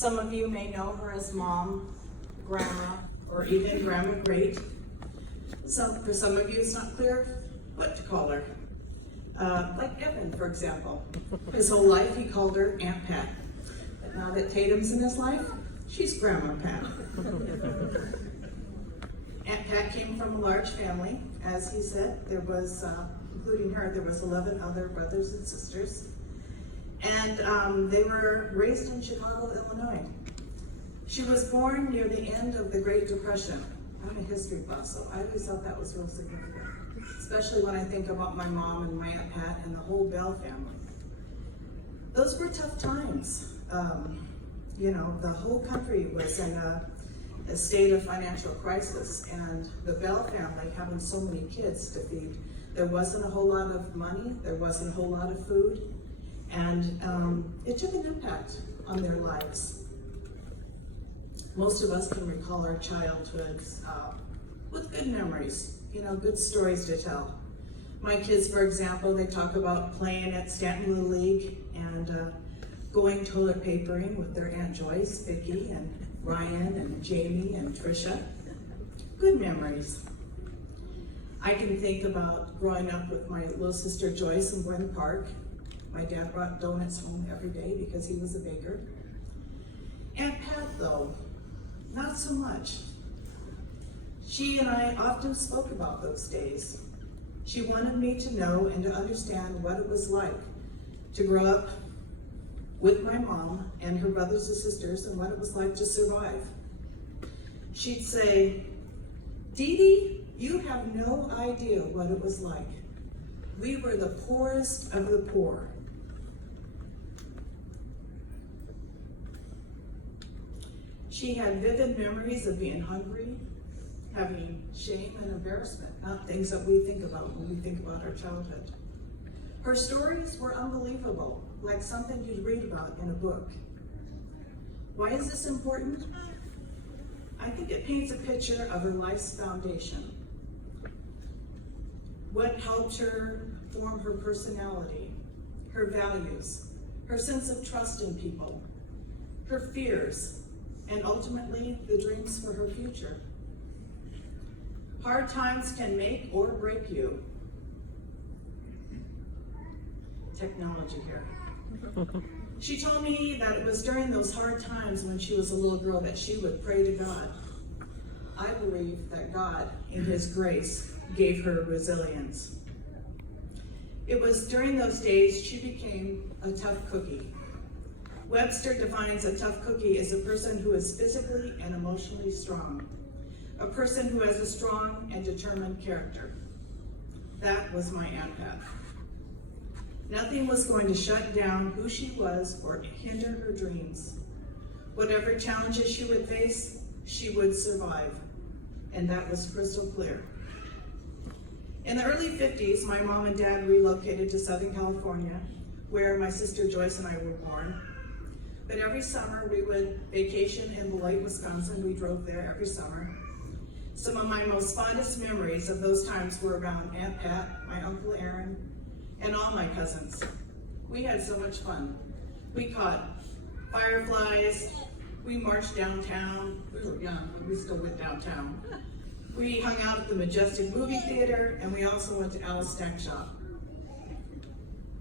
Some of you may know her as Mom, Grandma, or even Grandma Great. For some of you, it's not clear what to call her. Like Evan, for example. His whole life, he called her Aunt Pat. But now that Tatum's in his life, she's Grandma Pat. Aunt Pat came from a large family, as he said. There was, including her, there was 11 other brothers and sisters. And they were raised in Chicago, Illinois. She was born near the end of the Great Depression. I'm a history buff, so I always thought that was real significant, especially when I think about my mom and my Aunt Pat and the whole Bell family. Those were tough times. You know, the whole country was in a state of financial crisis, and the Bell family having so many kids to feed, there wasn't a whole lot of money, there wasn't a whole lot of food, and it took an impact on their lives. Most of us can recall our childhoods with good memories, you know, good stories to tell. My kids, for example, they talk about playing at Stanton Little League and going toilet papering with their Aunt Joyce, Vicki, and Ryan, and Jamie, and Trisha. Good memories. I can think about growing up with my little sister Joyce in Glen Park. My dad brought donuts home every day because he was a baker. Aunt Pat, though, not so much. She and I often spoke about those days. She wanted me to know and to understand what it was like to grow up with my mom and her brothers and sisters and what it was like to survive. She'd say, "Dee Dee, you have no idea what it was like. We were the poorest of the poor." She had vivid memories of being hungry, having shame and embarrassment, not things that we think about when we think about our childhood. Her stories were unbelievable, like something you'd read about in a book. Why is this important? I think it paints a picture of her life's foundation. What helped her form her personality, her values, her sense of trust in people, her fears, and ultimately the dreams for her future. Hard times can make or break you. Technology here. She told me that it was during those hard times when she was a little girl that she would pray to God. I believe that God, in His grace, gave her resilience. It was during those days she became a tough cookie. Webster defines a tough cookie as a person who is physically and emotionally strong, a person who has a strong and determined character. That was my Aunt Pat. Nothing was going to shut down who she was or hinder her dreams. Whatever challenges she would face, she would survive, and that was crystal clear. In the early 50s, my mom and dad relocated to Southern California, where my sister Joyce and I were born. But every summer we would vacation in Beloit, Wisconsin. We drove there every summer. Some of my most fondest memories of those times were around Aunt Pat, my Uncle Aaron, and all my cousins. We had so much fun. We caught fireflies, we marched downtown. We were young, but we still went downtown. We hung out at the Majestic Movie Theater, and we also went to Alice Snack Shop.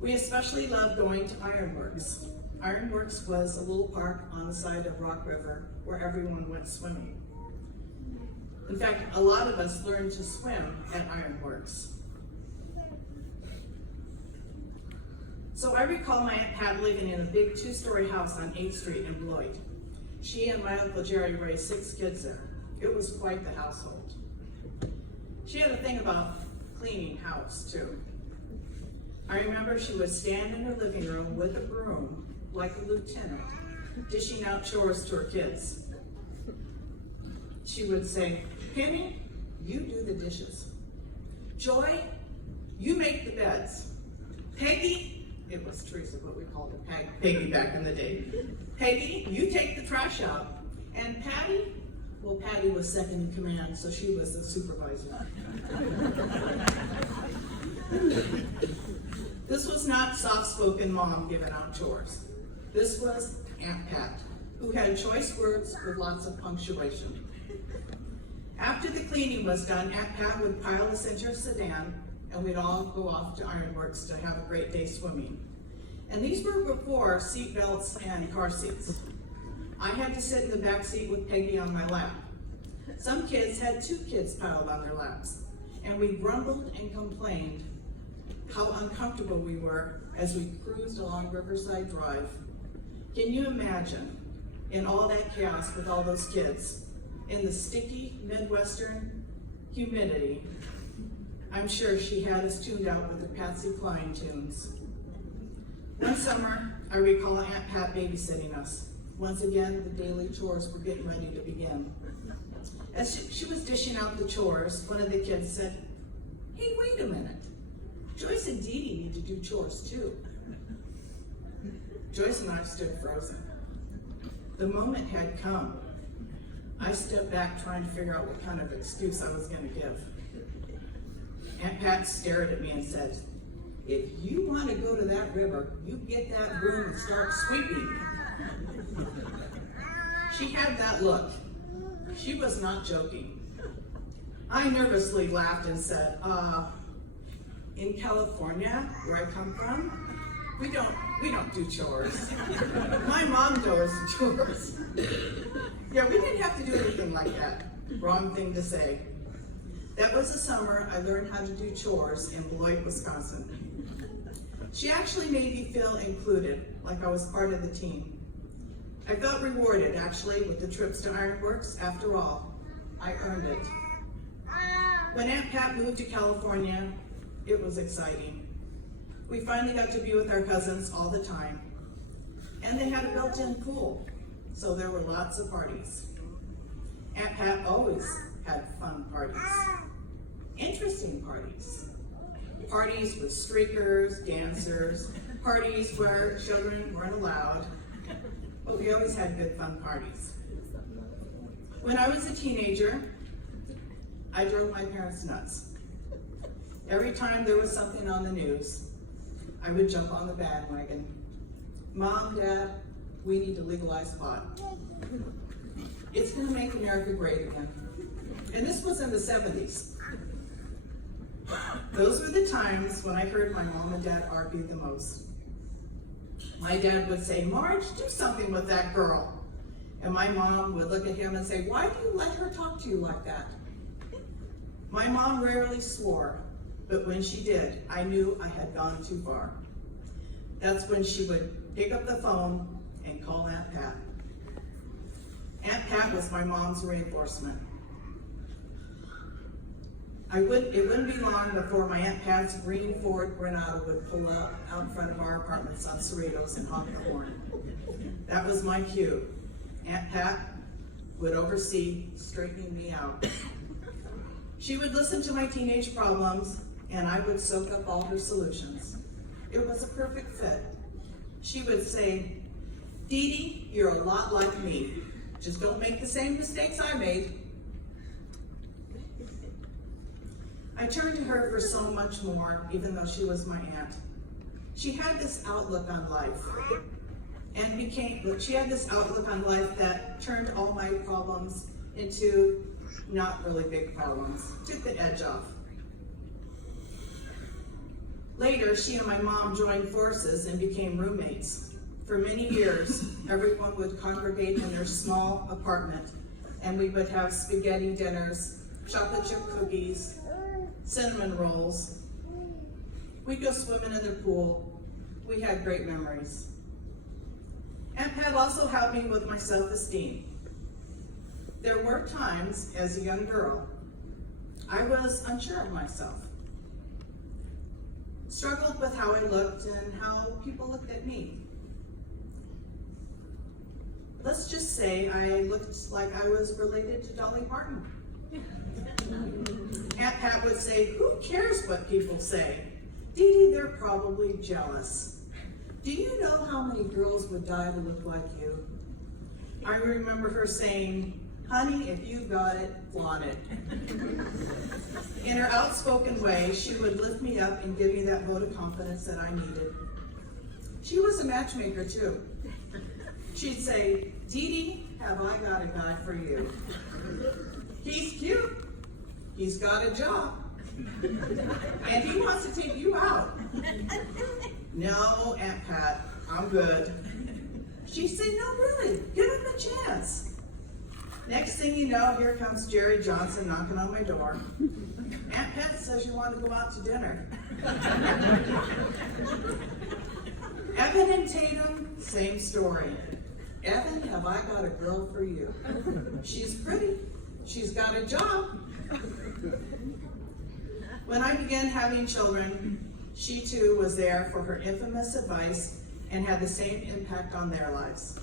We especially loved going to Ironworks. Ironworks was a little park on the side of Rock River where everyone went swimming. In fact, a lot of us learned to swim at Ironworks. So I recall my Aunt Pat living in a big 2-story house on 8th Street in Beloit. She and my Uncle Jerry raised 6 kids there. It was quite the household. She had a thing about cleaning house too. I remember she would stand in her living room with a broom like a lieutenant, dishing out chores to her kids. She would say, "Penny, you do the dishes. Joy, you make the beds. Peggy," it was Teresa, but we called her Peggy back in the day. "Peggy, you take the trash out. And Patty," well, Patty was second in command, so she was the supervisor. This was not soft-spoken mom giving out chores. This was Aunt Pat, who had choice words with lots of punctuation. After the cleaning was done, Aunt Pat would pile us into her sedan, and we'd all go off to Ironworks to have a great day swimming. And these were before seat belts and car seats. I had to sit in the back seat with Peggy on my lap. Some kids had 2 kids piled on their laps, and we grumbled and complained how uncomfortable we were as we cruised along Riverside Drive. Can you imagine, in all that chaos with all those kids, in the sticky Midwestern humidity? I'm sure she had us tuned out with the Patsy Cline tunes. One summer, I recall Aunt Pat babysitting us. Once again, the daily chores were getting ready to begin. As she was dishing out the chores, one of the kids said, "Hey, wait a minute. Joyce and Dee Dee need to do chores too." Joyce and I stood frozen. The moment had come. I stepped back trying to figure out what kind of excuse I was going to give. Aunt Pat stared at me and said, "If you want to go to that river, you get that broom and start sweeping." She had that look. She was not joking. I nervously laughed and said, in California, where I come from, we don't do chores. My mom does chores. Yeah, we didn't have to do anything like that. Wrong thing to say. That was the summer I learned how to do chores in Beloit, Wisconsin. She actually made me feel included, like I was part of the team. I felt rewarded, actually, with the trips to Ironworks. After all, I earned it. When Aunt Pat moved to California, it was exciting. We finally got to be with our cousins all the time. And they had a built-in pool, so there were lots of parties. Aunt Pat always had fun parties. Interesting parties. Parties with streakers, dancers, parties where children weren't allowed, but we always had good fun parties. When I was a teenager, I drove my parents nuts. Every time there was something on the news, I would jump on the bandwagon. "Mom, Dad, we need to legalize pot. It's going to make America great again." And this was in the 70s. Those were the times when I heard my mom and dad argue the most. My dad would say, "Marge, do something with that girl." And my mom would look at him and say, "Why do you let her talk to you like that?" My mom rarely swore, but when she did, I knew I had gone too far. That's when she would pick up the phone and call Aunt Pat. Aunt Pat was my mom's reinforcement. It wouldn't be long before my Aunt Pat's green Ford Granada would pull up out in front of our apartments on Cerritos and honk the horn. That was my cue. Aunt Pat would oversee straightening me out. She would listen to my teenage problems, and I would soak up all her solutions. It was a perfect fit. She would say, "Dee Dee, you're a lot like me. Just don't make the same mistakes I made." I turned to her for so much more, even though she was my aunt. She had this outlook on life, she had this outlook on life that turned all my problems into not really big problems, took the edge off. Later, she and my mom joined forces and became roommates. For many years, everyone would congregate in their small apartment, and we would have spaghetti dinners, chocolate chip cookies, cinnamon rolls. We'd go swimming in the pool. We had great memories. Aunt Pat also helped me with my self-esteem. There were times as a young girl, I was unsure of myself. Struggled with how I looked and how people looked at me. Let's just say I looked like I was related to Dolly Parton. Aunt Pat would say, "Who cares what people say? Dee Dee, they're probably jealous. Do you know how many girls would die to look like you?" I remember her saying, "Honey, if you got it, flaunt it." In her outspoken way, she would lift me up and give me that vote of confidence that I needed. She was a matchmaker too. She'd say, Dee Dee, have I got a guy for you? He's cute. He's got a job. And he wants to take you out. No, Aunt Pat, I'm good. She'd say, no, really, give him a chance. Next thing you know, here comes Jerry Johnson knocking on my door. Aunt Pat says you want to go out to dinner. Evan and Tatum, same story. Evan, have I got a girl for you? She's pretty. She's got a job. When I began having children, she too was there for her infamous advice and had the same impact on their lives.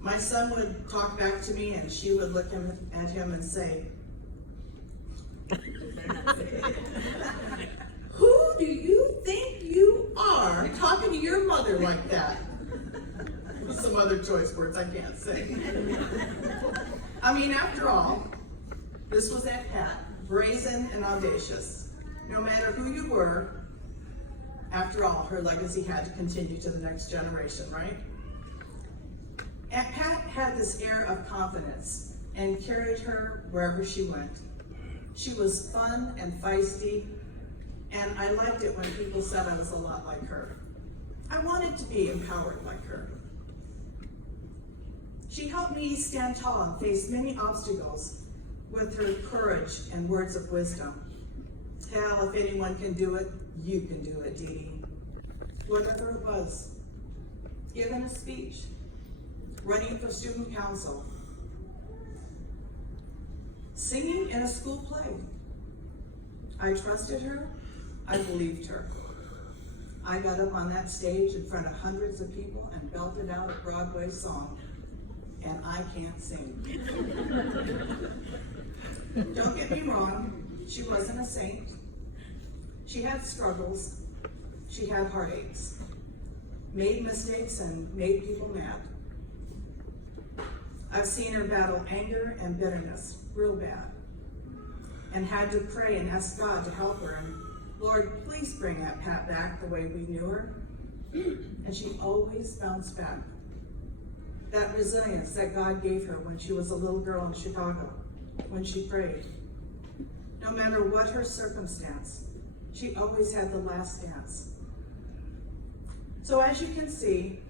My son would talk back to me and she would look at him and say, who do you think you are talking to your mother like that? Some other choice words I can't say. I mean, after all, this was Aunt Pat, brazen and audacious. No matter who you were, after all, her legacy had to continue to the next generation, right? Aunt Pat had this air of confidence and carried her wherever she went. She was fun and feisty, and I liked it when people said I was a lot like her. I wanted to be empowered like her. She helped me stand tall and face many obstacles with her courage and words of wisdom. Hell, if anyone can do it, you can do it, Dee Dee. Whatever it was, giving a speech, running for student council, singing in a school play. I trusted her, I believed her. I got up on that stage in front of hundreds of people and belted out a Broadway song, and I can't sing. Don't get me wrong, she wasn't a saint. She had struggles, she had heartaches, made mistakes and made people mad. I've seen her battle anger and bitterness real bad and had to pray and ask God to help her. And Lord, please bring Aunt Pat back the way we knew her. And she always bounced back. That resilience that God gave her when she was a little girl in Chicago, when she prayed. No matter what her circumstance, she always had the last dance. So as you can see,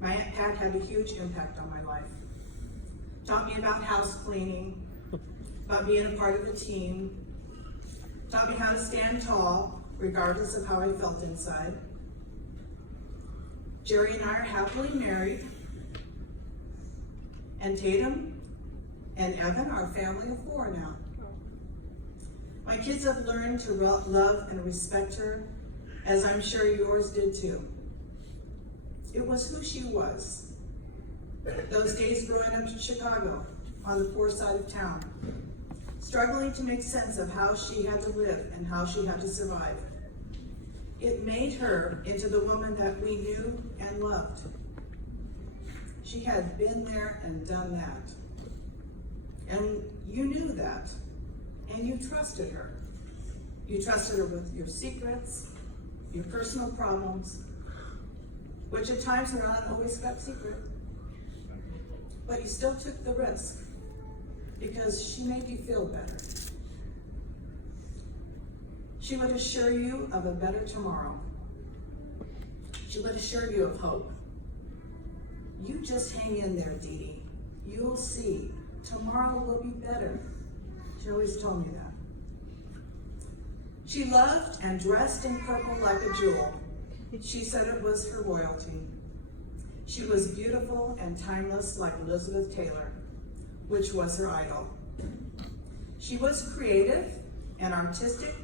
my Aunt Pat had a huge impact on my life. Taught me about house cleaning, about being a part of a team, taught me how to stand tall, regardless of how I felt inside. Jerry and I are happily married, and Tatum and Evan are a family of 4 now. My kids have learned to love and respect her, as I'm sure yours did too. It was who she was. Those days growing up in Chicago, on the poor side of town, struggling to make sense of how she had to live and how she had to survive. It made her into the woman that we knew and loved. She had been there and done that. And you knew that, and you trusted her. You trusted her with your secrets, your personal problems, which at times were not always kept secret. But you still took the risk because she made you feel better. She would assure you of a better tomorrow. She would assure you of hope. You just hang in there, Dee Dee. You'll see. Tomorrow will be better. She always told me that. She loved and dressed in purple like a jewel. She said it was her royalty. She was beautiful and timeless like Elizabeth Taylor, which was her idol. She was creative and artistic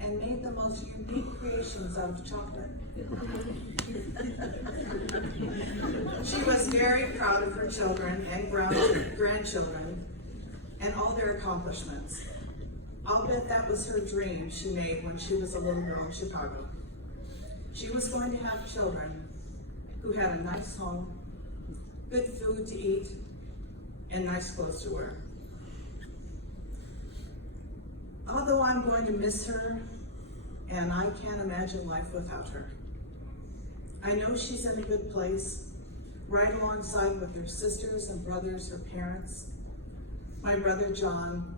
and made the most unique creations out of chocolate. She was very proud of her children and grandchildren and all their accomplishments. I'll bet that was her dream she made when she was a little girl in Chicago. She was going to have children who had a nice home, good food to eat, and nice clothes to wear. Although I'm going to miss her, and I can't imagine life without her, I know she's in a good place, right alongside with her sisters and brothers, her parents, my brother John,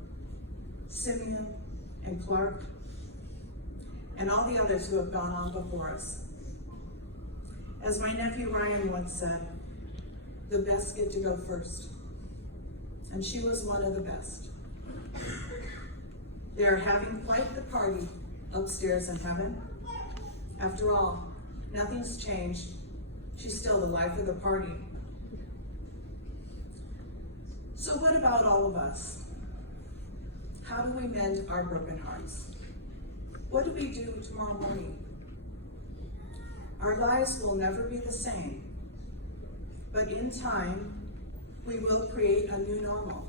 Simeon, and Clark, and all the others who have gone on before us. As my nephew Ryan once said, the best get to go first. And she was one of the best. They are having quite the party upstairs in heaven. After all, nothing's changed. She's still the life of the party. So what about all of us? How do we mend our broken hearts? What do we do tomorrow morning? Our lives will never be the same, but in time, we will create a new normal.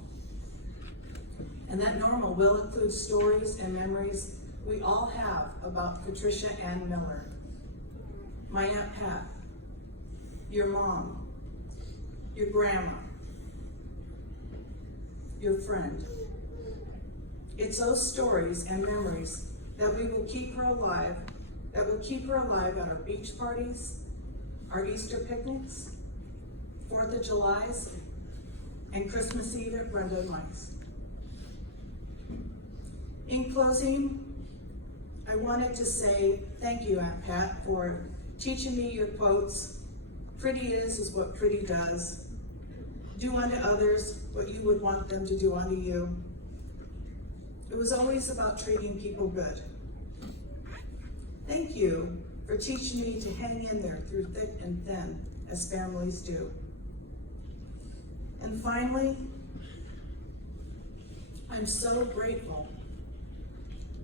And that normal will include stories and memories we all have about Patricia Ann Miller, my Aunt Pat, your mom, your grandma, your friend. It's those stories and memories that will keep her alive at our beach parties, our Easter picnics, 4th of Julys, and Christmas Eve at Brenda and Mike's. In closing, I wanted to say thank you, Aunt Pat, for teaching me your quotes. Pretty is what pretty does. Do unto others what you would want them to do unto you. It was always about treating people good. Thank you for teaching me to hang in there through thick and thin, as families do. And finally, I'm so grateful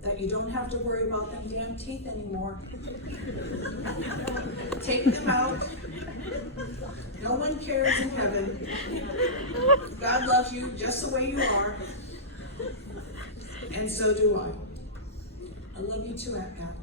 that you don't have to worry about them damn teeth anymore. Take them out. No one cares in heaven. God loves you just the way you are. And so do I. I love you too, Aunt Pat.